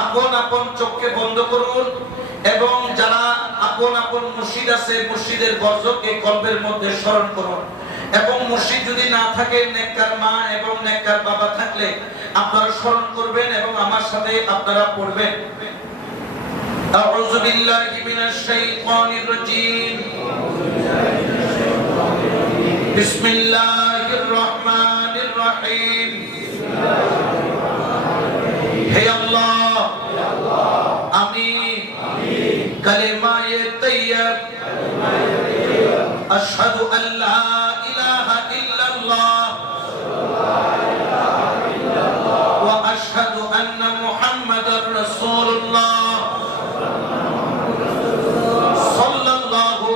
আপন আপন চোখকে বন্ধ করুন এবং যারা আপন আপন মুর্শিদ আছে মুর্শিদের বর্জকে কলবের মধ্যে স্মরণ করুন এবং মুর্শিদ যদি না থাকে নেককার মা এবং নেককার বাবা থাকলে আপনারা স্মরণ করবেন এবং আমার সাথে আপনারা পড়বেন। আউযু বিল্লাহি মিনাশ শাইতানির রাজীম। বিসমিল্লাহির রহমানির রহিম। হে আল্লাহ, আমি কালিমায়ে তাইয়্যিব আশহাদু আল্লা ইলাহা ইল্লাল্লাহ ওয়া আশহাদু আন্না মুহাম্মাদার রাসূলুল্লাহ সাল্লাল্লাহু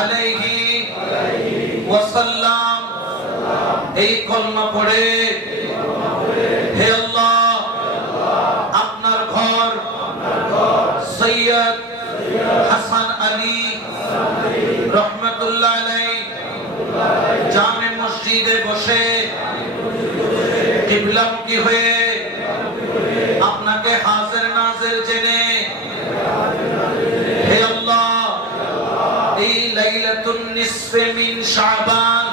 আলাইহি ওয়াসাল্লাম। এই কলমা পড়ে হে আল্লাহ, আপনার ঘর সৈয়দ হাসান আলী রহমাতুল্লাহ আলাইহি জামে মসজিদে বসে কিবলামুখী হয়ে আপনাকে হাজির নাজির জেনে হে আল্লাহ, এই লাইলাতুন নিসফে মিন শাবান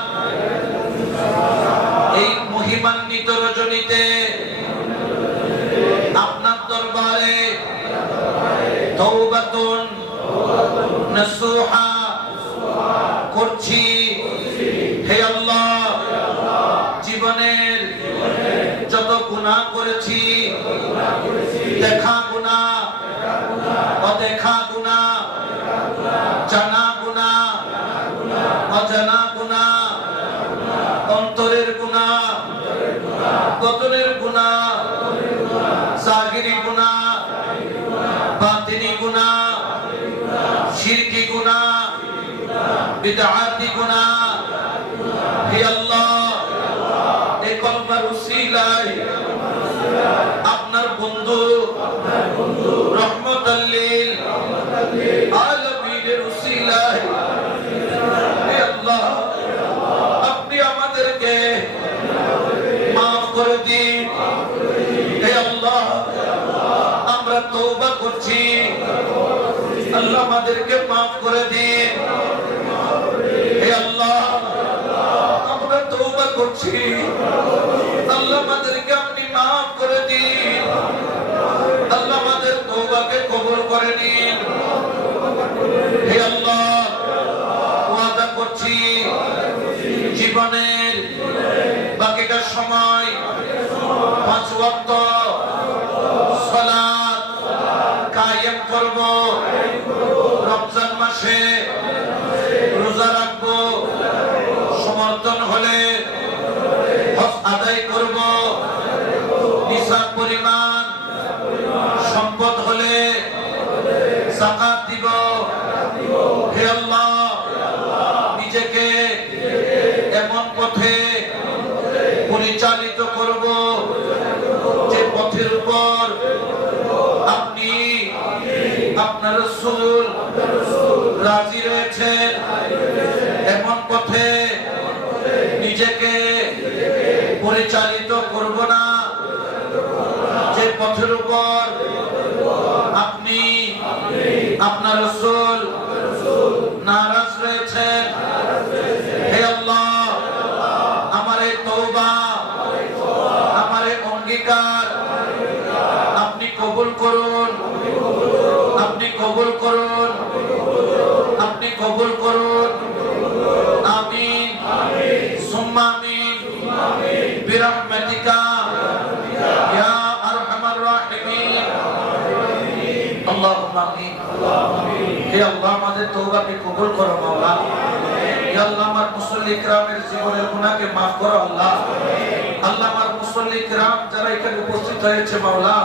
এই মহিমান্বিত রজনীতে আপনার দরবারে তওবাতুন নাসুহা করছি। হে আল্লাহ, জীবনের যত গুনাহ করেছি, দেখা গুনাহ, অদেখা গুনাহ, জানা গুনাহ, অজানা গুনাহ, অন্তরের গুনাহ, বদনের গুনাহ, জাহিরি গুনাহ, বাতিনি গুনাহ, শিরকি গুনাহ, বিদআতি গুনাহ। হে আল্লাহ, এই কলমার উসিলায় আপনার বন্ধু রহমাতাল লিল আলামিনের উসিলায় হে আল্লাহ, আপনি আমাদেরকে মাফ করে দিন। হে আল্লাহ, আমরা তওবা করছি, আল্লাহ আমাদেরকে মাফ করে দিন। হে আল্লাহ, আমরা তওবা করছি, আল্লাহ আমাদেরকে আপনি মাফ করে দিন। আল্লাহ আমাদের তওবাকে কবুল করে নিন। হে আল্লাহ, ওয়াদা করছি জীবনের বাকিটা সময় 5 ওয়াক্ত সালাত কায়েম করব, রমজান মাসে রোজা রাখব, সমর্থন হলে হজ আদায় করব, নিসাব পরিমাণ সম্পদ হলে যাকাত দিব। হে আল্লাহ, নিজেকে এমন পথে পরিচালিত করব যে পথের উপর আপনি আপনার রাসূল রাজি রয়েছেন। এমন পথে নিজেকে পরিচালিত করব না যে পথের উপর আপনি আপনার রাসূল নারাজ রয়েছেন। হে আল্লাহ, আমার এই তওবা, আমার এই অঙ্গীকার আপনি কবুল করুন, আপনি কবুল করুন, আপনি কবুল করুন। আমিন সুম্মা আমিন বিরহমাতিকা ইয়া আরহামার রাহিমিন। আল্লাহুম্মা আমিন। হে আল্লাহ, আমাদের তওবাকে কবুল করো মাওলা। হে আল্লাহ, আমার মুসল্লি কিরামের জীবনের গুনাহকে maaf করো আল্লাহ। আল্লাহ, আমার মুসল্লি কিরাম যারা এখানে উপস্থিত হয়েছে মাওলা,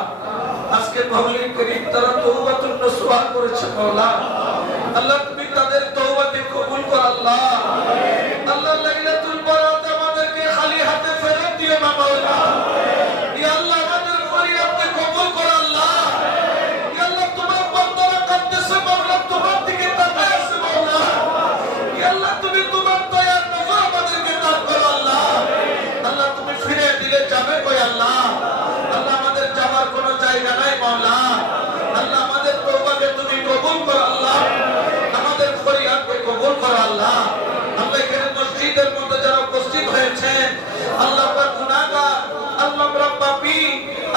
আজকে মাহফিল করিম তারা তওবাতুন নসুহা করেছে মাওলা। আল্লাহ, তুমি তাদের তওবাকে কবুল করো আল্লাহ। আল্লাহ, লাইলাতুল বারাত আমাদেরকে খালি হাতে ফেরত দিও না মাওলা। ইয়া আল্লাহ, আমাদের ফরিয়াদকে কবুল করো আল্লাহ। ইয়া আল্লাহ, তোমার বান্দারা কাঁদতেছে মাওলা, তোমার দিকে তাকায় আছে মাওলা। ইয়া আল্লাহ, তুমি তোমার দয়ার নজর আমাদেরকে দান করো আল্লাহ। আল্লাহ, তুমি ফিরে দিলে যাবে কই আল্লাহ। আল্লাহ, আমাদের যাবার কোনো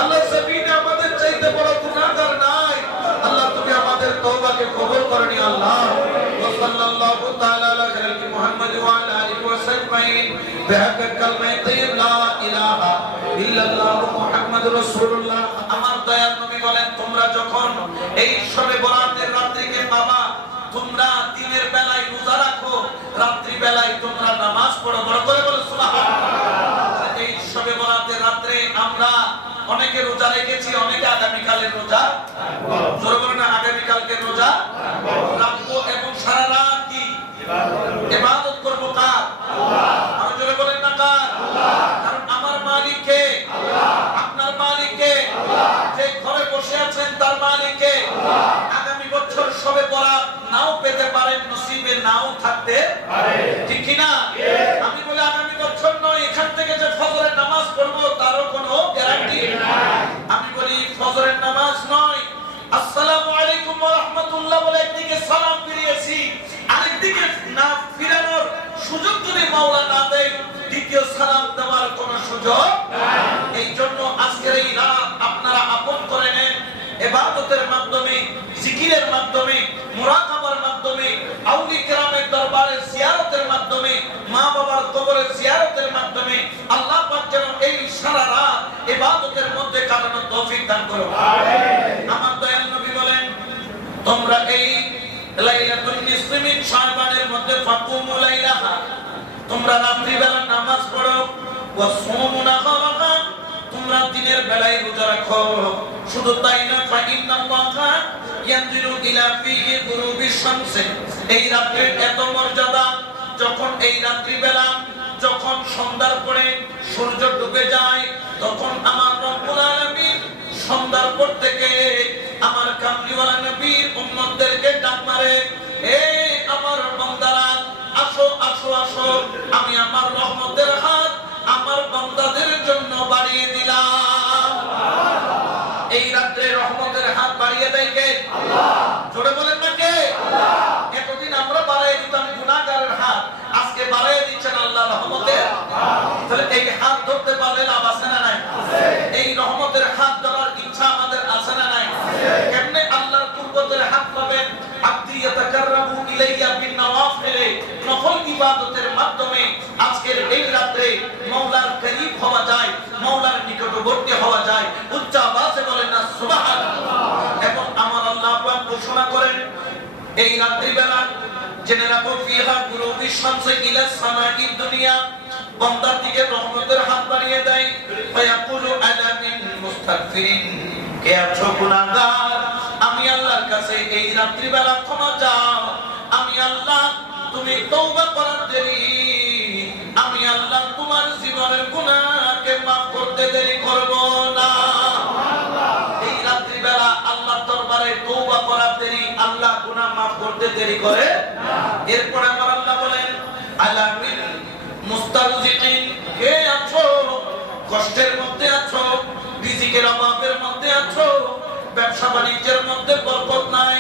আল্লাহ জমিনে আমাদের চাইতে বড় গুনাহগার নাই। আল্লাহ তুমি আমাদের তওবাকে কবুল করে নিও আল্লাহ। ওয়া সাল্লাল্লাহু তাআলা আলা খালিকি মুহাম্মদ ওয়া আলা আলিহি ওয়া সাহবিহি বিহাক্কি কালমায়ে তাইয়্যিব লা ইলাহা ইল্লাল্লাহ মুহাম্মাদুর রাসূলুল্লাহ। আমার দয়াল নবী বলেন, তোমরা যখন এই শবে বরাতের রাত্রিকে পাবা, তোমরা দিনের বেলায় রোজা রাখো, রাত্রি বেলায় তোমরা নামাজ পড়ো। বড় করে বলো সুবহানাল্লাহ। এই শবে বরাতের রাত্রে আমরা অনেকে রোজা রেখেছি, অনেকে আগামী কালের রোজা রাখবো। জোরে বলেন না, আগামী কালকে রোজা রাখবো এবং সারা রাত কি ইবাদত করব কার? আল্লাহ। আর জোরে বলেন না কার? আল্লাহ। কারণ আমার মালিক কে? আল্লাহ। আপনার মালিক কে? আল্লাহ। যে ঘরে বসে আছেন তার মালিক কে? আল্লাহ। আগামী বছর শবে বরাত নাও পেতে পারেন, নসিবে নাও থাকতে পারে, ঠিক কি না? আমি বলি আগামী বছর নয়, এখান থেকে যে ফজরের নামাজ পড়বো তারও কোনো গ্যারান্টি নাই। আমি বলি ফজরের নামাজ নয়, আসসালামু আলাইকুম ওয়া রাহমাতুল্লাহ বলে একদিকে সালাম ফিরিয়েছি, আরেকদিকে না ফিরানোর সুযোগ যদি মাওলা না দেয়, দ্বিতীয় সালাম দেওয়ার কোনো সুযোগ নাই। এই জন্য আজকের এই রাত আপনারা আপন করে নেন, ইবাদতের মাধ্যমে, জিকিরের মাধ্যমে, মুরাকাবার মাধ্যমে, আউলিয়া কেরামের দরবারে জিয়ারতের মাধ্যমে, মা বাবার কবরে জিয়ারতের মাধ্যমে আল্লাহ পাক যেন এই সারা রাত ইবাদতের মধ্যে কাটানোর তৌফিক দান করুন। আমিন। আমার দয়াল নবী বলেন, তোমরা এই লাইলাতুল নিসফি মিন শাবানের মধ্যে ফাকুমু লাইলাহা, তোমরা রাত্রি বেলা নামাজ পড়ো, ওয়া সুমু নাহারাহা, তোমরা দিনের বেলায় রোজা রাখো। শুধু তাই না, ফা ইন্নাল্লাহা ইয়ানজিরু ইলা ফিহি গুরুবিশ শামসি, এই রাতের এত মর্যাদা, যখন এই রাত্রি বেলা যখন সন্ধ্যার পরে সূর্য ডুবে যায়, তখন আমার রব্বুল আলামিন সন্ধ্যার পর থেকে আমার কামলিওয়ালা নবীর উম্মতদেরকে ডাক মারে, এই আমার বান্দারা আসো আসো আসো, আমি আমার রহমতের হাত আমার বান্দাদের জন্য বাড়িয়ে দিলাম। এই রাত্রে রহমতের হাত বাড়িয়ে দেয় কে? আল্লাহ। জোরে বলেন না কে? আল্লাহ। এতদিন আমরা বাড়িয়ে দিতাম গুনাহগারের হাত, আজকে বাড়িয়ে দিচ্ছেন আল্লাহ রহমতের। তাহলে এই হাত ধরতে পারলে লাভ আছে না নাই? আছে। এই রহমতের হাত ধরার ইচ্ছা আমাদের আছে না নাই? আছে। কেমনে আল্লাহর কুরবতের হাত পাবেন? আব্দি ইয়াতাকাররাবু ইলাইয়া বিন নওয়াফিল, নফল ইবাদতের মাধ্যমে আজকের এই রাতে মাওলার করিব হওয়া যায়, মাওলার নিকটবর্তী হওয়া যায়। উচ্চ আওয়াজে বলেন না সুবহানাল্লাহ। এবং আমার আল্লাহ পাক ঘোষণা করেন, এই রাত্রি বেলা জেনে রাখো, ফিহা গুরুবিশ শামসি ইলা সামাঈদ দুনিয়া, বান্দার দিকে রহমতের হাত বাড়িয়ে দেয়। ফায়াকুলু আলা মিন মুস্তাগফিরিন, কে আছো গুনাহগার, আমি আল্লাহর কাছে এই রাত্রি বেলা ক্ষমা চাও। আমি আল্লাহ, তুমি তওবা করার দেরি, আমি আল্লাহ তোমার জীবনের গুনাহকে maaf করতে দেরি করব না। এই রাত্রি বেলা আল্লাহর দরবারে তওবা করার দেরি, আল্লাহ গুনাহ maaf করতে দেরি করে না। এরপর আমার আল্লাহ বলেন, আলা মিন মুস্তারজিকিন, কে আছো কষ্টের মধ্যে আছো, রিজিকের অভাবের মধ্যে আছো, ব্যবসা বাণিজ্যের মধ্যে বরকত নাই,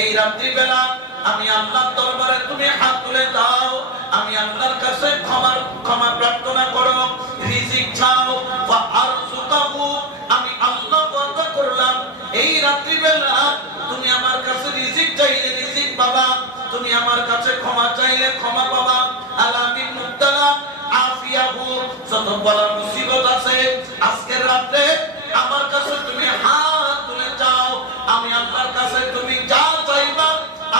এই রাত্রি বেলা আমি আল্লাহর দরবারে তুমি হাত তুলে দাও, আমি আল্লাহর কাছে ক্ষমা প্রার্থনা করো, রিজিক চাও। ওয়া আরযুকাহু, আমি আল্লাহ ওয়াদা করলাম এই রাত্রি বেলা তুমি আমার কাছে রিজিক চাইলে রিজিক পাবা, তুমি আমার কাছে ক্ষমা চাইলে ক্ষমা পাবা। আলামিন মুবতালা আফিয়াহু, যত বড় মুসিবত আছে আজকের রাতে আমার কাছে তুমি হাত তুলে চাও, আমি আল্লাহর কাছে তুমি যা চাইবা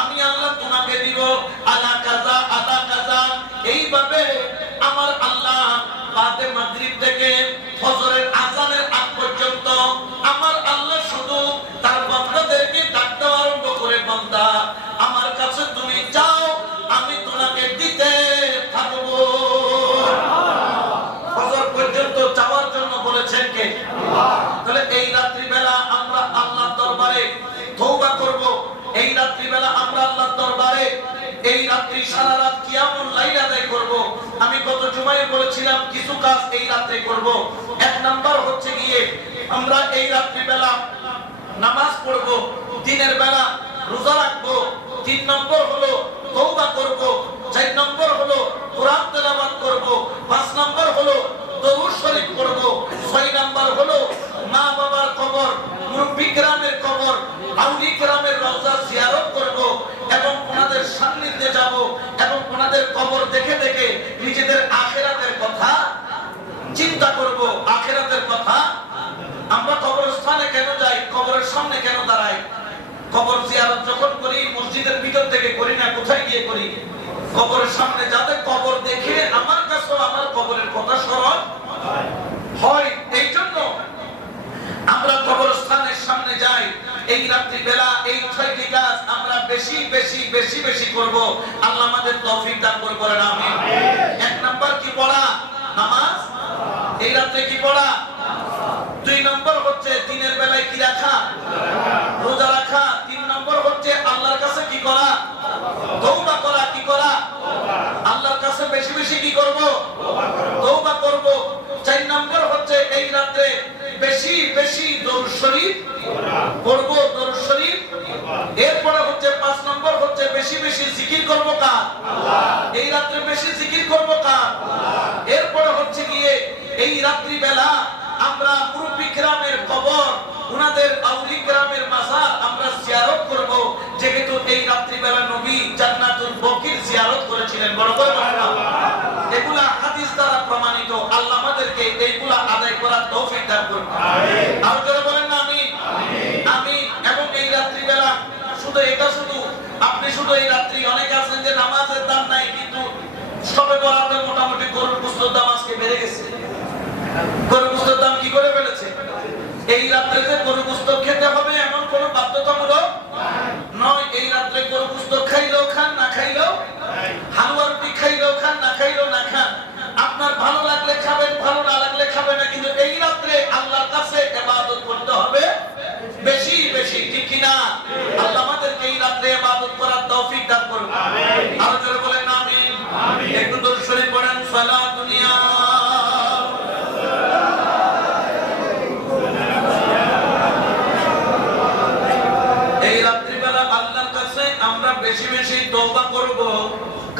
আমি আল্লাহ তোমাকে দিব। আলা কাজা আলা কাজা, এইভাবে আমার আল্লাহ বাদে মাগরিব থেকে ফজরের আযানের আগ পর্যন্ত আমার আল্লাহ শুধু তার বান্দাদেরকে ডাকতে আরম্ভ করে, বান্দা আমার কাছে তুমি যাও, আমি তোমাকে দিতে থাকবো। ফজর পর্যন্ত যাওয়ার জন্য বলেছেন কে? আল্লাহ। তাহলে এই রাত্রি বেলা আমরা আল্লাহর দরবারে তওবা করব, এই রাত্রি বেলা আমরা আল্লাহর দরবারে এই রাত্রি সারা রাত কিয়ামুল লাইল আদায় করব। আমি গত জুমায় বলেছিলাম কিছু কাজ এই রাতে করব। এক নাম্বার হচ্ছে গিয়ে আমরা এই রাত্রি বেলা নামাজ পড়ব, দিনের বেলা রোজা রাখবো, 3 নম্বর হলো তওবা করব, 4 নম্বর হলো কোরআন তেলাওয়াত করব, 5 নম্বর হলো দরুদ শরীফ পড়ব, 6 নম্বর হলো মা আউলিয়া কেরামের রওজা জিয়ারত করব এবং ওনাদের সান্নিধ্যে যাব এবং ওনাদের কবর দেখে দেখে নিজেদের আখিরাতের কথা চিন্তা করব। আখিরাতের কথা আমরা কবরস্থানে কেন যাই, কবরের সামনে কেন দাঁড়াই? কবর জিয়ারত যখন করি মসজিদের ভিতর থেকে করি না, কোথায় গিয়ে করি? কবরের সামনে, যাতে কবর দেখে আমার কাছে আমার কবরের কথা স্মরণ হয়। এই জন্য আমরা কবরস্থানের সামনে যাই। এই রাত্রি বেলা এই ছয়টি কাজ আমরা বেশি বেশি বেশি বেশি করব। আল্লাহ আমাদের তৌফিক দান করবেন, আমিন। এক নাম্বার কি পড়া? নামাজ। এই রাত্রে কি পড়া? দুই নম্বর হচ্ছে দিনের বেলায় কি রাখা? রোজা রাখা। তিন নম্বর হচ্ছে আল্লাহর কাছে কি করা? তওবা করা। কি করা? আল্লাহর কাছে বেশি বেশি কি করব? তওবা করব। চার নম্বর হচ্ছে এই রাতে বেশি বেশি দরুদ শরীফ পড়ব, দরুদ শরীফ। এরপরে হচ্ছে পাঁচ নম্বর হচ্ছে বেশি বেশি জিকির করব কার? আল্লাহ। এই রাতে বেশি জিকির করব কার? আল্লাহ। এরপরে হচ্ছে গিয়ে এই রাত্রি বেলা আমরা মুরব্বি কিরামের কবর, উনাদের আউলি কিরামের মাজার আমরা জিয়ারত করব, যেহেতু এই রাত্রি বেলা নবী জান্নাতুল বকির জিয়ারত করেছিলেন। বড় করে এগুলা হাদিস দ্বারা প্রমাণিত। আল্লাহ আমাদেরকে এইগুলা আদায় করার তৌফিক দান করুন, আমিন। আর যারা বলেন না আমিন, আমিন। এবং এই রাত্রি বেলা শুধু এটা, শুধু আপনি শুধু এই রাত্রি, অনেকে আছেন যে নামাজের দাম নাই, কিন্তু সবে বরাতে মোটামুটি গরুর গোশতের দাম আজকে বেড়ে গেছে। গরুর গোশতের দাম কি করে বেড়েছে? এই রাত্রে যে গরুর গোশত খেতে হবে এমন কোনো বাধ্যতামূলক নয়। এই রাত্রে গরুর গোশত খাইলেও খান, না খাইলেও, হালুয়া রুটি খাইলেও খান, না খাইলেও না খান। আপনার ভালো লাগলে খাবেন, ভালো না লাগলে খাবেন না, কিন্তু এই রাত্রে আল্লাহর কাছে ইবাদত করতে হবে বেশি বেশি, ঠিক কি না? আল্লাহ আমাদেরকে এই রাত্রে ইবাদত করার তৌফিক দান করুন, আমিন। আর জোরে বলেন আমিন, আমিন। একটু দরুদ শরীফ পড়েন। সালাতুন ইয়া বেশি বেশি তওবা করব,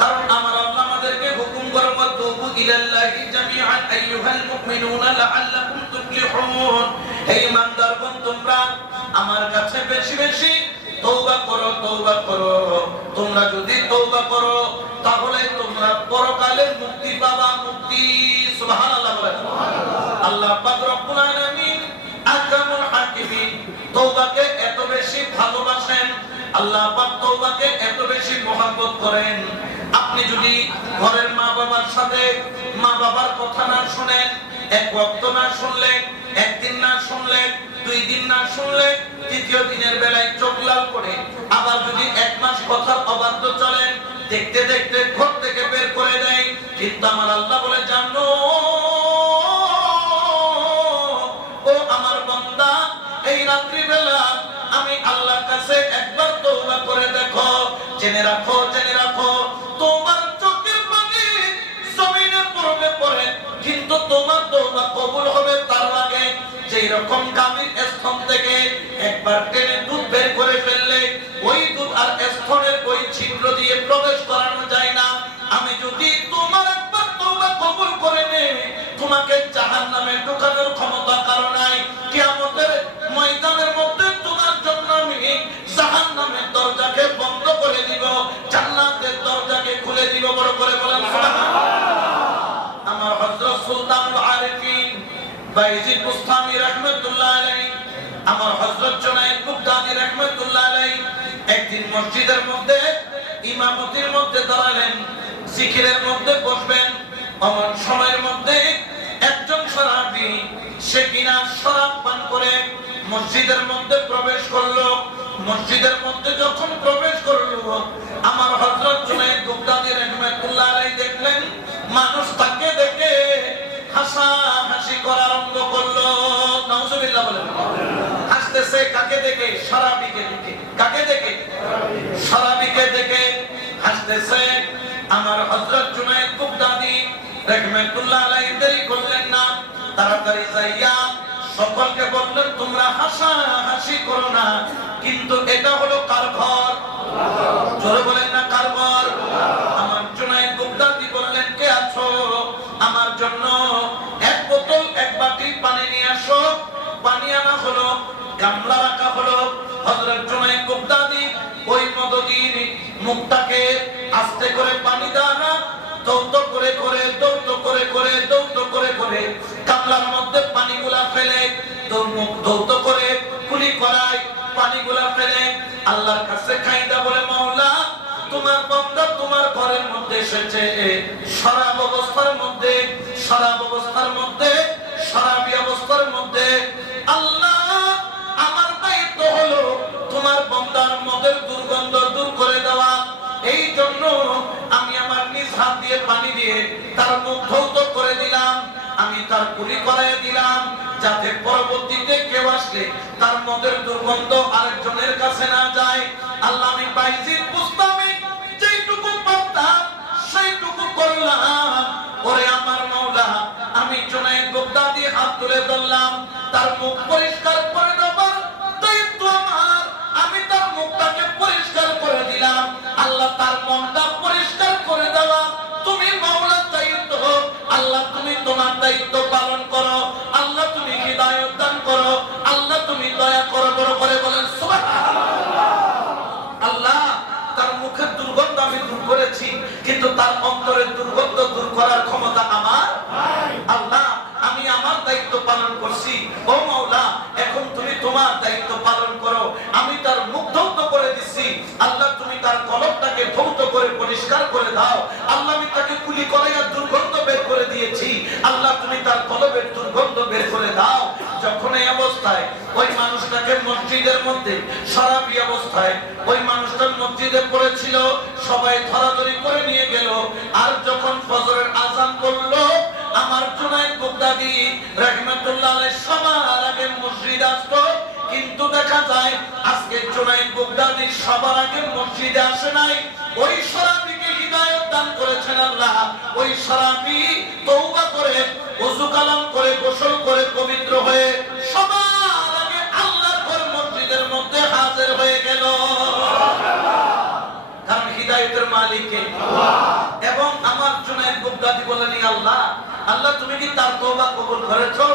কারণ আমার আল্লাহ আমাদেরকে হুকুম করেন তুবু ইলাল্লাহি জামিআন আইয়ুহাল মুমিনুনা লাআল্লাকুম তুফলিহুন। হে ইমানদারগণ, তোমরা আমার কাছে বেশি বেশি তওবা করো, তওবা করো। তোমরা যদি তওবা করো তাহলে তোমরা পরকালে মুক্তি পাবা, মুক্তি। সুবহানাল্লাহ বলেন। আল্লাহ পাক রব্বুল আলামিন আহকামুল হাকিমিন তওবাকে এত বেশি ভালোবাসেন, আল্লাহ পাক তওবাকে এত বেশি মহব্বত করেন। আপনি যদি ঘরের মা বাবার সাথে মা বাবার কথা না শুনেন, এক ওয়াক্ত না শুনলেন, একদিন না শুনলেন, দুই দিন না শুনলেন, তৃতীয় দিনের বেলায় চোখ লাল করে আবার যদি এক মাস কথার অবাধ্য চলেন, দেখতে দেখতে ঘর থেকে বের করে দেয়। কিন্তু আমার আল্লাহ বলে, জানো ও আমার বান্দা, এই রাত্রি বেলা আমি আল্লাহর কাছে একবার তওবা করে দেখো। জেনে রাখো, জেনে রাখো, তোমার চোখের পানি জমিনে পড়বে পড়ে, কিন্তু তোমার তওবা কবুল হবে তার আগে। যেই রকম গাভীর স্তন থেকে একবার টেনে দুধ বের করে ফেললে ওই দুধ আর স্তনের ওই ছিদ্র দিয়ে প্রবেশ করানো যায় না। আমি যদি তোমার একবার তওবা কবুল করে নেই, তোমাকে জাহান্নামে ঢোকানোর ক্ষমতা কারো নাই। কিয়ামতের ময়দানের মধ্যে তোমার জন্য আমি জাহান্নামের দরজাকে বন্ধ করে দিব, জান্নাতের দরজাকে খুলে দিব। বড় করে বলেন সুবহানাল্লাহ। আমার হযরত সুলতানুল আরিফিন বাইজিদ বুস্তামি রাহমাতুল্লাহ আলাইহি, আমার হযরত জুনায়েদ বুগদাদি রাহমাতুল্লাহ আলাইহি একদিন মসজিদের মধ্যে ইমামতির মধ্যে দাঁড়ালেন, জিকিরের মধ্যে বসবেন। এমন সময়ের মধ্যে একজন সাহাবী, সে কিনা শরাব পান করে মসজিদের মধ্যে প্রবেশ করলো। মসজিদের মধ্যে যখন প্রবেশ করলো, আমার হযরত জুনায়েদ বুগদাদি রাহমাতুল্লাহ আলাইহি দেখলেন মানুষ তাকে দেখে হাসাহাসি করা আরম্ভ করলো। নাউজুবিল্লাহ বলেন। হাসতেছে কাকে দেখে? শরাবীকে দেখে। কাকে দেখে? শরাবীকে দেখে হাসতেছে। আমার হযরত জুনায়েদ বুগদাদি রাহমাতুল্লাহ আলাইহি দেরি করলেন না, তাড়াতাড়ি যাইয়া সকলকে বললেন, তোমরা হাসাহাসি করো না, কিন্তু এটা হলো কার ঘর? জোরে বলেন না, কার ঘর? আমার জুনায়েদ বুগদাদি বললেন, কে আছো? আমার জন্য এক বোতল এক বাটি পানি নিয়ে আসো। পানি আনা হলো, গামলা রাখা হলো, হযরত জুনায়েদ বাগদাদি ওই মদদির মুক্তাকে আস্তে করে পানি দানা দৌত করে করে দৌত করে করে দৌত করে করে গামলার মধ্যে পানিগুলা ফেলে দৌত করে কুলি করায় পানিগুলা ফেলে আল্লাহর কাছে কাইদা বলে মাওলা তোমার বান্দা তোমার ঘরের মধ্যে এসেছে শরাব অবস্থার মধ্যে শরাবী অবস্থার মধ্যে আল্লাহ আমার দায়িত্ব হলো তোমার বান্দার মদের দুর্গন্ধ দূর করে দেওয়া এই জন্য আমি আমার নিজ হাত দিয়ে পানি দিয়ে তার মুখ ধৌত করে দিলাম আমি তার কুলি করাই দিলাম যাতে পরবর্তীতে কেউ আসলে তার মদের দুর্গন্ধ আরেকজনের কাছে না যায় আল্লাহ আমি বাইজিদ বুস্তামি যেটুকু পারতাম সেইটুকু করলাম ওরে আমার মাওলা আমি জুনায়েদ বাগদাদি হাত তুলে ধরলাম তার মুখ পরিষ্কার করে দেবার দায়িত্ব আমার আমি তার মুখটাকে পরিষ্কার করে দিলাম আল্লাহ তার মনটা পরিষ্কার করে দেওয়া তুমি মাওলার দায়িত্ব আল্লাহ তুমি তোমার দায়িত্ব পালন করো আল্লাহ তুমি হিদায়াত দান করো আল্লাহ তুমি দয়া করো বড় করে বলেন সুবহানাল্লাহ আল্লাহ তার মুখের দুর্গন্ধ আমি দূর করেছি কিন্তু তার অন্তরের দুর্গন্ধ দূর করার ক্ষমতা আমার নাই আল্লাহ আমি আমার দায়িত্ব পালন করছি ও মাওলা এখন তুমি তোমার দায়িত্ব পালন করো আমি তার মুখ ধৌত করে দিচ্ছি আল্লাহ তুমি তার কলবটাকে ধৌত করে পরিষ্কার করে দাও আল্লাহ আমি তাকে কুলি করাইয়া দুর্গন্ধ বের করে দিয়েছি আল্লাহ তুমি তার কলবের দুর্গন্ধ বের করে দাও যখন এই অবস্থায় ওই মানুষটাকে মসজিদের মধ্যে শরাবী অবস্থায় ওই মানুষটা মসজিদে পড়েছিল সবাই ধরাধরি করে নিয়ে গেল আর যখন ফজরের আযান করলো আমার জুনায়েদ বাগদাদি রাহমাতুল্লাহ আলাইহি সবার আগে মসজিদ আসতো কিন্তু দেখা যায় আজকে জুনায়েদ বাগদাদি সবার আগে মসজিদে আসে নাই ওই শরাবীকে হিদায়াত দান করেছেন আল্লাহ ওই শরাবী তওবা করে ওযু কালাম করে গোসল করে পবিত্র হয়ে সবার আগে আল্লাহর ঘর মসজিদের মধ্যে হাজির হয়ে গেল কারণ হিদায়াতের মালিক কে আল্লাহ এবং আমার জুনায়েদ বাগদাদি বলেন আল্লাহ আল্লাহ তুমি কি তার তওবা কবুল করেছো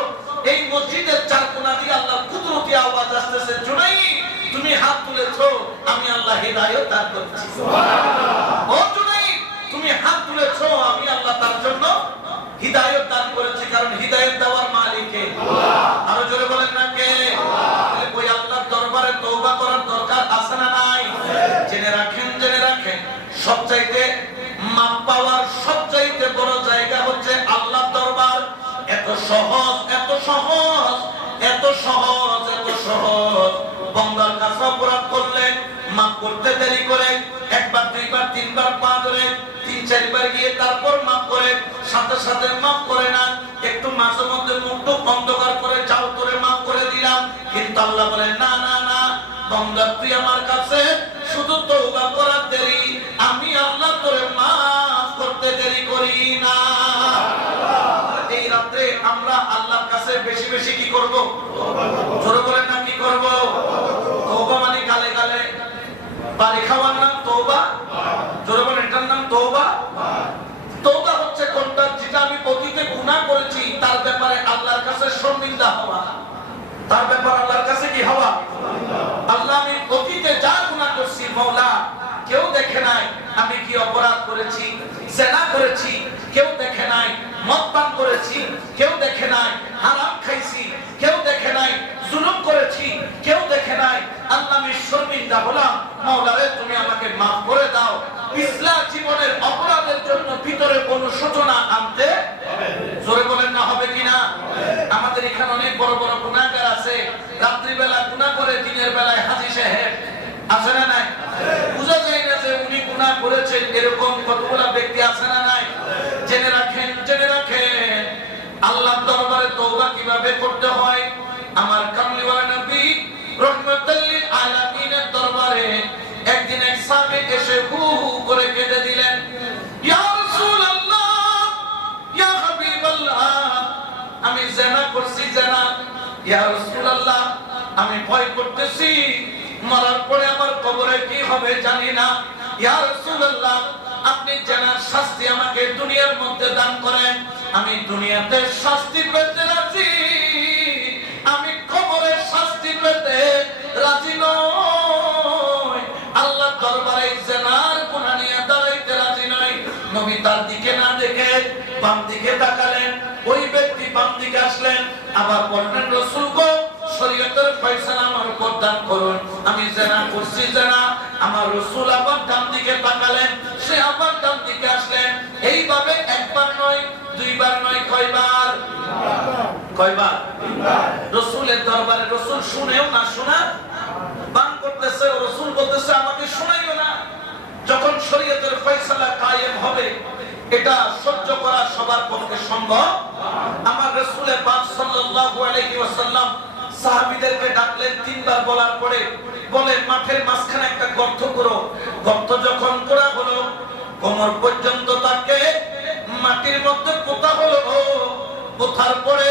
এই মসজিদের চার কোণা দিয়ে আল্লাহর কুদরতি আওয়াজ আসতেছে জুনায়েদ তুমি হাত তুলেছো আমি আল্লাহ হিদায়াত দান করছি সুবহানাল্লাহ ও জুনায়েদ তুমি হাত তুলেছো আমি আল্লাহ তার জন্য হিদায়াত দান করেছি কারণ হিদায়াত দেওয়ার মালিক কে আল্লাহ আরো জোরে বলেন না কে আল্লাহ ওই আল্লাহর দরবারে তওবা করার দরকার আছে না নাই জেনে রাখেন সবচাইতে মাপ পাওয়ার সবচাইতে বড় জায়গা হচ্ছে আল্লাহর দরবার এত সহজ বান্দার কাছে অপরাধ করলে মাফ করতে দেরি করে একবার দুইবার তিনবার পা ধরে তিন চারবার গিয়ে তারপর মাফ করে সাথে সাথে মাফ করে না একটু মাঝে মধ্যে মুখটা অন্ধকার করে চাল করে মাফ করে দিলাম কিন্তু আল্লাহ বলে না না না বান্দা তুই আমার কাছে শুধু তওবা করার দেরি আমি আল্লাহ তোরে মাফ করতে দেরি করি না এই রাতে আমরা আল্লাহর কাছে বেশি বেশি কি করব জোরে বলেন না কি করব তওবা মানে গালে গালে পানি খাওয়ার নাম তওবা জোরে বলেন এটার নাম তওবা তওবা হচ্ছে কোনটা যেটা আমি অতীতে গুনাহ করেছি তার ব্যাপারে আল্লাহর কাছে শর্মিন্দা হওয়া তার ব্যাপারে আল্লাহর কাছে কি হওয়া আল্লাহ আমি অতীতে যা গুনাহ করছি মাওলা কেউ দেখে নাই আমি কি অপরাধ করেছি জিনা করেছি কেউ দেখে নাই মদ পান করেছি কেউ দেখে নাই হারাম খাইছি কেউ দেখে নাই জুলুম করেছি কেউ দেখে নাই আল্লাহ আমি শর্মিন্দা হলাম মাওলা রে তুমি আমাকে maaf করে দাও ইসলাম জীবনের অপরাধের জন্য ভিতরে অনুশোচনা আনতে হবে জোরে বলেন না হবে কিনা আমাদের এখানে অনেক বড় বড় গুনাহগার আছে রাত্রি বেলা গুনাহ করে দিনের বেলায় হাজী সাহেব আছে না নাই বুঝা যায় না যে উনি গুনাহ করেছেন এরকম কতগুলা ব্যক্তি আছে না নাই জেনে রাখেন আল্লাহর দরবারে তওবা কিভাবে করতে হয় আমার কামলিওয়ালা নবী রাহমাতুল লিল আলামিনের দরবারে একদিন এক সাহাবী এসে হু হু করে কেঁদে দিলেন ইয়া রাসূলুল্লাহ ইয়া হাবিবাল্লাহ আমি জিনা করছি জিনা ইয়া রাসূলুল্লাহ আমি ভয় করতেছি মরার পরে আমার কবরে কি হবে জানি না ইয়া রাসূলুল্লাহ আপনি জিনার শাস্তি আমাকে দুনিয়ার মধ্যে দান করেন আমি দুনিয়াতে শাস্তি পেতে রাজি আমি কবরের শাস্তি পেতে রাজি নই দিকে আসলেন, আবার বললেন রাসূল গো শরীয়তের ফয়সালা আমার উপর দান করুন, আমি জেনা করছি জেনা। আমার রাসূল আবার ডান দিকে তাকালেন, সে আবার ডান দিকে আসলেন। এইভাবে একবার নয়, দুইবার নয়, কয়বার? কয়বার? রাসূলের দরবারে রাসূল শুনেও না শোনা বান করতেছে, রাসূল বলতেছে আমাকে শোনাইও না। যখন শরীয়তের ফয়সালা কায়েম হবে এটা সহ্য করা সবার পক্ষে সম্ভব। আমার রাসূল পাক সাল্লাল্লাহু আলাইহি ওয়াসাল্লাম সাহাবীদেরকে ডাকলেন, তিনবার বলার পরে বলে মাঠের মাঝখানে একটা গর্ত করো। গর্ত যখন করা হলো কোমর পর্যন্ত তাকে মাটির মধ্যে পোতা হলো। পোতার পরে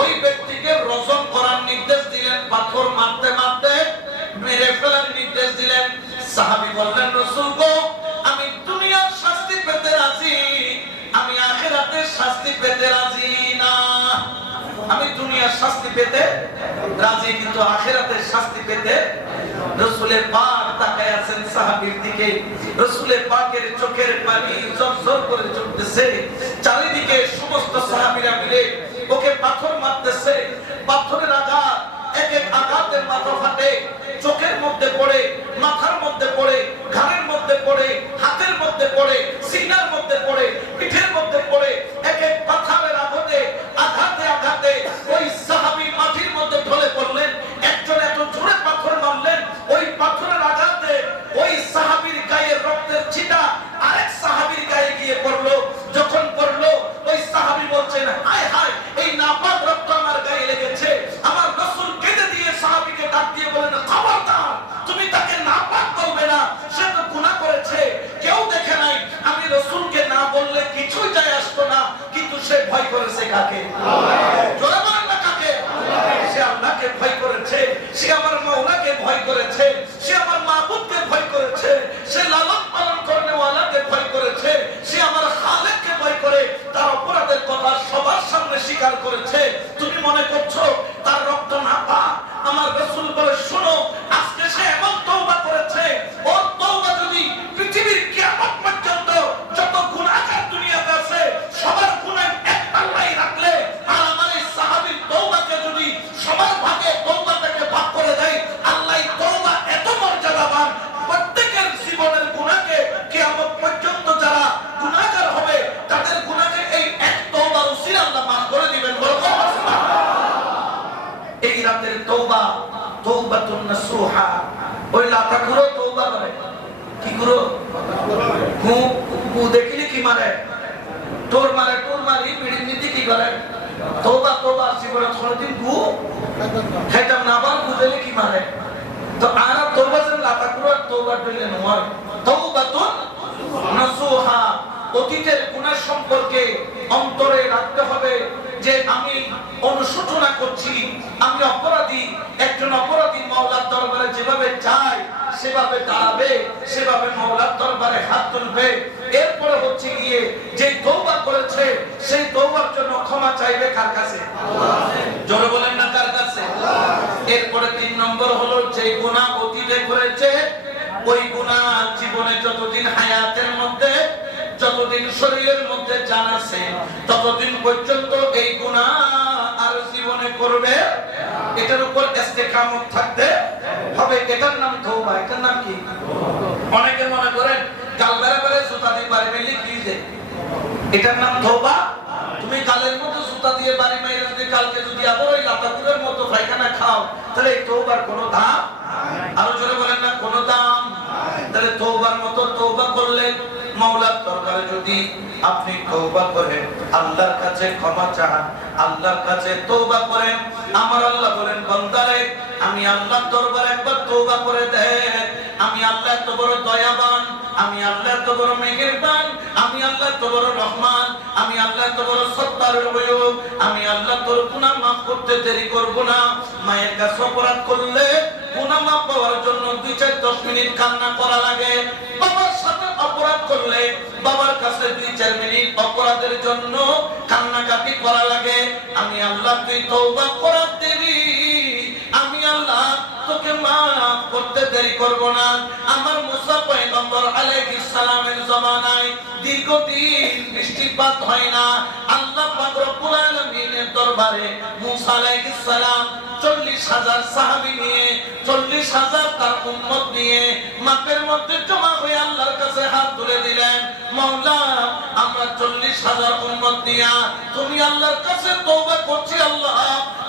ওই ব্যক্তিকে রজম করার নির্দেশ দিলেন, পাথর মারতে মারতে মেরে ফেলার নির্দেশ দিলেন। সাহাবী বললেন রাসূল গো আমি দুনিয়ার শাস্তি পেতে রাজি, আমি আখিরাতের শাস্তি পেতে রাজি না। আমি দুনিয়ার শাস্তি পেতে রাজি কিন্তু আখিরাতের শাস্তি পেতে। রাসূলের পাক তাকায় আছেন সাহাবীর দিকে, রাসূলের পাকের চোখের পানি ঝরঝর করে ঝরতেছে। চারিদিকে সমস্ত সাহাবীরা মিলে ওকে পাথর মারতেছে। পাথরের আঘাত, এক এক আঘাতে মাথা ফাটে, চোখের মধ্যে পড়ে, মাথার মধ্যে পড়ে, ঘাড়ের মধ্যে পড়ে, হাতের মধ্যে পড়ে, সিনার মধ্যে পড়ে, পিঠের মধ্যে পড়ে। এক এক পাথরের আঘাতে আঘাতে আঘাতে ওই সাহাবী মাটির মধ্যে ঢলে পড়লেন। একজন এত জোরে পাথর মারলেন, ওই পাথরের আঘাতে ওই সাহাবীর গায়ে রক্তের ছিটা আরেক সাহাবীর গায়ে গিয়ে পড়লো। যখন পড়লো ওই সাহাবী বলছেন হায় হায় এই নাপাক রক্ত আমার গায়ে লেগেছে। আমার রাসূল কেঁদে দিয়ে সাহাবীকে ডাক দিয়ে বলেন খবরদার তুমি তাকে নাপাক বলবে না, সে তো গুনাহ করেছে, কেউ দেখে নাই। আমি রাসূলকে না বললে কিছুই যায় আসতো না, কিন্তু সে ভয় করেছে কাকে? জোরে বলেন না কাকে? সে আল্লাহকে ভয় করেছে, সে আমার মাওলাকে ভয় করেছে, সে আমার মাবুদকে ভয় করেছে, সে লালন পালন করনেওয়ালাকে ভয় করেছে, সে আমার খালেককে ভয় করে তার অপরাধের কথা সবার সামনে স্বীকার করেছে। তুমি মনে করছো তার রক্ত না পা? আমার রাসূল বলে শোনো আজকে সে এমন তওবা করেছে, ওর তওবা যদি পৃথিবীর কিয়ামত পর্যন্ত যত গুনাহগার দুনিয়াতে আছে সবার গুনাহ এক পাল্লায় রাখলে আর আমার এই সাহাবীর তওবাকে যদি সবার ভাগে তওবাটাকে ভাগ করে দেয়, আল্লাহ তওবা এত মর্যাদাবান প্রত্যেকের জীবনের গুনাহকে কিয়ামত পর্যন্ত যারা গুনাহগার হবে তাদের গুনাহকে এই এক তওবার উসিলা আল্লাহ মাফ করে দিবেন। বলো সুবহানাল্লাহ। এই রাতের তওবা তওবাতুন নাসুহা, ওই লাতা করো তওবা করে কি করো কু দেখিলে কি মারে তোর মারি পিড়ির নীতি কি করে তওবা তওবা জীবনে কোনদিন গু খাইতাম না, আবার গু দিলে কি মারে। তো আর তওবা যেন লাতা করো তওবা দিলে নয়, তওবাতুন নাসুহা অতীতের গুনাহ সম্পর্কে অন্তরে রাখতে হবে যে আমি অনুশোচনা করছি, আমি অপরাধী। একজন অপরাধী মাওলার দরবারে যেভাবে যায় সেভাবে দাঁড়াবে, সেভাবে মাওলার দরবারে হাত তুলবে। এরপরে হচ্ছে গিয়ে যে তওবা করেছে সেই তওবার জন্য ক্ষমা চাইবে কার কাছে? জোরে বলেন না কার কাছে? এরপরে 3 নম্বর হলো যে গুনাহ অতীতে করেছে ওই গুনাহ জীবনে যতদিন হায়াতের মধ্যে, যতদিন শরীরের মধ্যে জান আছে ততদিন পর্যন্ত এই গুনাহ আর জীবনে করবে। এটার উপর ইস্তেকামত থাকতে হবে। এটার নাম তওবা। এটার নাম কি? অনেকে মনে করেন গাল বেড়ে বেড়ে জুতা দিয়ে বাড়ি মেরে কি যে এটার নাম তওবা। তুমি গালের মধ্যে জুতা দিয়ে বাড়ি মেরে যদি কালকে যদি আবার ওই লাতাগুলোর মতো পায়খানা খাও তাহলে এই তওবার কোনো দাম? আরো জোরে বলেন না কোনো দাম? তাহলে তওবার মতো তওবা করলে মাওলার দরবারে যদি আপনি তওবা করেন, আল্লাহর কাছে ক্ষমা চান, আল্লাহর কাছে তওবা করেন, আমার আল্লাহ বলেন বান্দারে আমি আল্লাহর দরবারে একবার তওবা করে দেখ, আমি আল্লাহ এত বড় দয়াবান, আমি আল্লাহ এত বড় মেহেরবান, আমি আল্লাহ এত বড় রহমান, আমি আল্লাহ এত বড় সত্তারের বয়ব, আমি আল্লাহ তোর গুনাহ মাফ করতে দেরি করব না। মায়ের কাছে অপরাধ করলে গুনাহ মাফ পাওয়ার জন্য 2-4-10 মিনিট কান্না করা লাগে। বাবার সাথে অপরাধ করলে বাবার কাছে 2-4 মিনিট অপরাধের জন্য কান্নাকাটি করা লাগে। আমি আল্লাহ তুই তওবা করার দেবি, আমি আল্লাহ তোকে মাফ করতে দেরি করব না। আমার মুসা পয়গম্বর আলাইহিস সালামের জামানায় দীর্ঘদিন বৃষ্টিপাত হয় না, আল্লাহ পাক রব্বুল আলামিনের দরবারে মুসা আলাইহিস সালাম 40,000 সাহাবী নিয়ে 40,000 তার উম্মত নিয়ে মাঠের মধ্যে জমা হয়ে আল্লাহর কাছে হাত তুলে দিলেন, মাওলা আমরা 40,000 উম্মত নিয়ে তুমি আল্লাহর কাছে তওবা করছি, আল্লাহ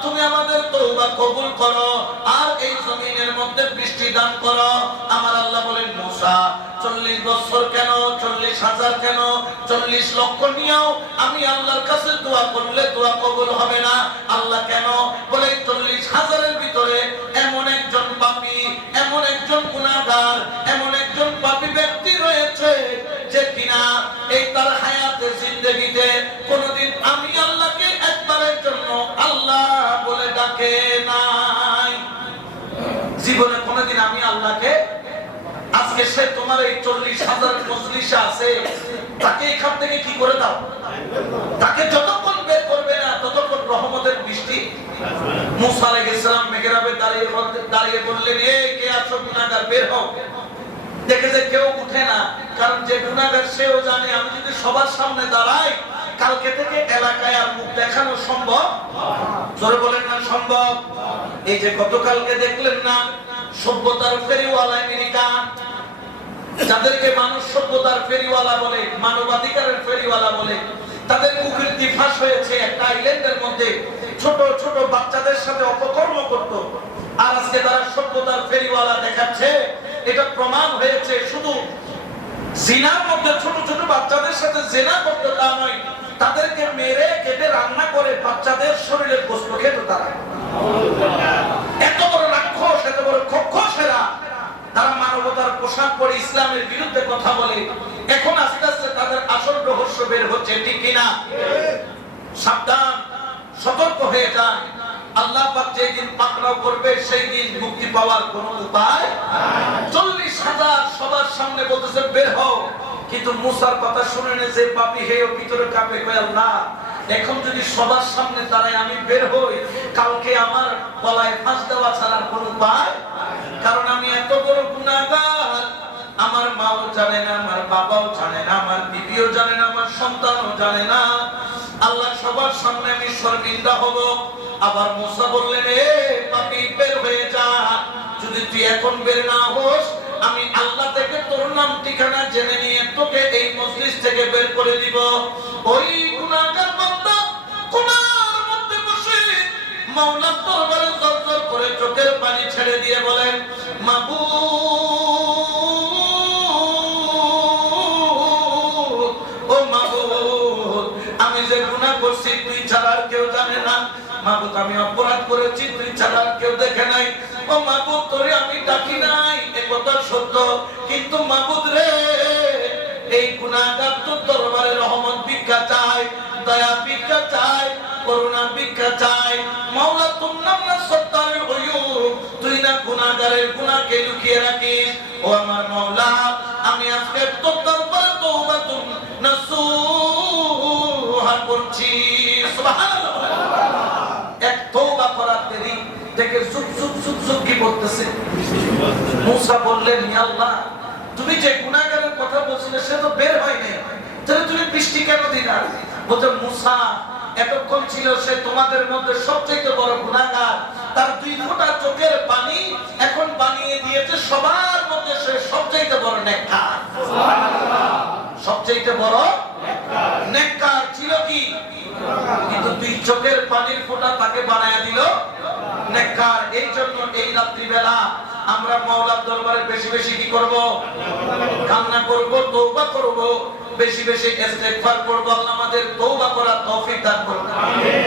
তুমি আমাদের তওবা কবুল করো আর এই জমিনের মধ্যে বৃষ্টি দান করো। আমার আল্লাহ বলেন, মুসা 40 বছর কেন, 40,000 কেন, 40 লক্ষ নিয়েও আমি আল্লাহর কাছে দোয়া করলে দোয়া কবুল হবে না। আল্লাহ কেন? বলে 40,000-এর ভিতরে এমন একজন পাপী, এমন একজন গুনাহগার, এমন একজন পাপী ব্যক্তি রয়েছে যে কিনা এই তার হায়াতে জিন্দেগিতে কোনোদিন আমি আল্লাহকে একবারের জন্য আল্লাহ বলে ডাকে নাই। জীবনে কোনোদিন আমি আল্লাহকে, আজকে সে তোমার এই 40,000 মজলিসে আছে, তাকে এখান থেকে কি করে দাও? তাকে যতক্ষণ বের করবে না ততক্ষণ রহমতের বৃষ্টি। মুসা আলাইহিস সালাম মেহরাবে দাঁড়িয়ে বললেন, এ কে আছো গুনাহগার, বের হও। দেখে যে কেউ উঠে না, কারণ যে গুনাহগার সেও জানে আমি যদি সবার সামনে দাঁড়াই কালকে থেকে এলাকায় আর মুখ দেখানো সম্ভব। জোরে বলেন না সম্ভব। এই যে গতকালকে দেখলেন না সভ্যতার ফেরিওয়ালা আমেরিকা, যাদেরকে মানুষ সভ্যতার ফেরিওয়ালা বলে, মানবাধিকারের ফেরিওয়ালা বলে, তাদের কুকীর্তি ফাঁস হয়েছে একটা আইল্যান্ডের মধ্যে। ছোট ছোট বাচ্চাদের সাথে অপকর্ম করত, আর আজকে তারা সভ্যতার ফেরিওয়ালা দেখাচ্ছে। এটা প্রমাণ হয়েছে শুধু জিনার মধ্যে ছোট ছোট বাচ্চাদের সাথে জিনা করতে তা নয়, তাদেরকে মেরে কেটে রান্না করে বাচ্চাদের শরীরের গোশত খেত তারা। এত বড় রাক্ষস, এত বড় খক্ষসেরা, তারা মানবতার পোশাক পরে ইসলামের বিরুদ্ধে কথা বলে। এখন আস্তে আস্তে তাদের আসল রহস্য বের হচ্ছে, ঠিক কিনা? সাবধান, সতর্ক হয়ে যান। আল্লাহ পাক যেই দিন পাকড়াও করবে সেই দিন মুক্তি পাওয়ার কোনো উপায় নাই। 40,000 সবার সামনে বলতেছে বের হও, কিন্তু মুসার কথা শুনে না যে পাপী হেও ভিতরে কাঁপে, কয় আল্লাহ এখন যদি সবার সামনে দাঁড়াই আমি বের হই, কালকে আমার গলায় ফাঁস দেওয়া ছাড়া কোনো উপায়, কারণ আমি এত বড় গুনাহগার। আমার মাও জানে না, আমার বাবাও জানে না, আমার বিবিও জানে না, আমার সন্তানও জানে না। আল্লাহ সবার সামনে আমি শর্মিন্দা হব। আবার মুসা বললেন, এ পাপী বের হয়ে যা, যদি তুই এখন বের না হোস আমি আল্লাহ থেকে তোর নাম ঠিকানা জেনে নিয়ে তোকে এই মজলিস থেকে বের করে দিব। ওই গুনাহগার বান্দা কোনার মধ্যে বসে মাওলার দরবারে জড়জড় করে চোখের পানি ছেড়ে দিয়ে বলেন, মাবুদ, ও মাবুদ, আমি যে গুনাহ করছি তুই ছাড়া আর কেউ জানে না। মাবুদ, আমি অপরাধ করেছি তুই ছাড়া আর কেউ দেখে নাই। ও মাবুদ, তোরে আমি ডাকি নাই এ কথা সত্য, কিন্তু মাবুদ রে এই গুনাহগার তোর দরবারে রহমত ভিক্ষা চাই, দয়া ভিক্ষা চাই, করুণা ভিক্ষা চাই। মাওলা তোর নাম না সত্তারের উয়ুব, তুই না গুনাহগারের গুনাহকে লুকিয়ে রাখিস। ও আমার মাওলা, আমি আজকে তোর দরবারে তওবাতুন নাসুহা করছি। সুবহানাল্লাহ। এক তওবা করার দেরি থেকে সুপ সুপ সুপ সুপ কি করতেছে। মুসা বললেন, ইয়া আল্লাহ, তুমি যে গুনাহগারের কথা বলছিলে সে তো বের হয়নি, তাহলে তুমি বৃষ্টি কেন দিলা? বলতে মুসা এতক্ষণ ছিল সে তোমাদের মধ্যে সবচেয়ে বড় গুনাহগার, তার 2 ফোঁটা চোখের পানি এখন বানিয়ে দিয়েছে সবার মধ্যে সে সবচেয়ে বড় নেককার। সুবহানাল্লাহ। সবচেয়ে বড় নেককার ছিল কি? কিন্তু 2 চোখের পানির ফোঁটা তাকে বানায়া দিল নেককার। এই জন্য এই রাত্রি বেলা আমরা মাওলার দরবারে বেশি বেশি কি করব? কান্না করব, তওবা করব, বেশি বেশি ইস্তেগফার করব। আল্লাহ আমাদের তওবা করার তৌফিক দান করুন। আমিন।